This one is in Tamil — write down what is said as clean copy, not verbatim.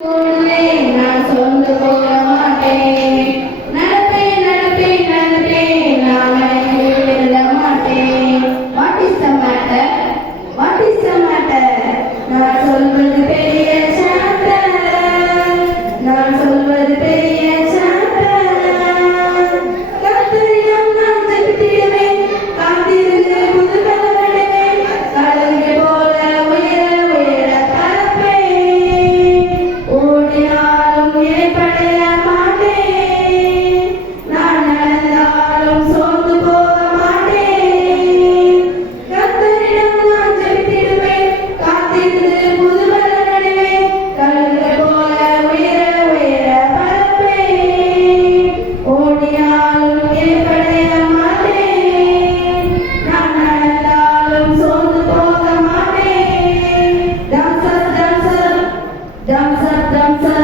நான் சொந்து போக மாட்டேன். நடப்பேன் நடப்பேன் நடப்பேன் நான் விட மாட்டேன். What is the matter? What is the matter? நான் சொல்வது பெரிய சாட்டை. நான் சொல்வது பெரிய சாட்டை. கர்த்தரிடம் நான் ஜெபித்திடுவேன். காத்திருந்து புது கலவடைவேன். கடல்கள் போல உயர உயர பறப்பேன். ஓடினாலும் இடைப்படைய மாட்டேன். நான் நடந்தாலும் சோர்ந்து போக மாட்டேன். கர்த்தரிடம் நான் ஜெபித்திடுவேன். காத்திருந்து புது பலனடைவேன். கடல்கள் போல உயர உயர பறப்பேன். ஓடினாலும் இடைப்படைய மாட்டேன். நான் நடந்தாலும் சோர்ந்து போக மாட்டேன். Dance up, dance up, dance up, dance up.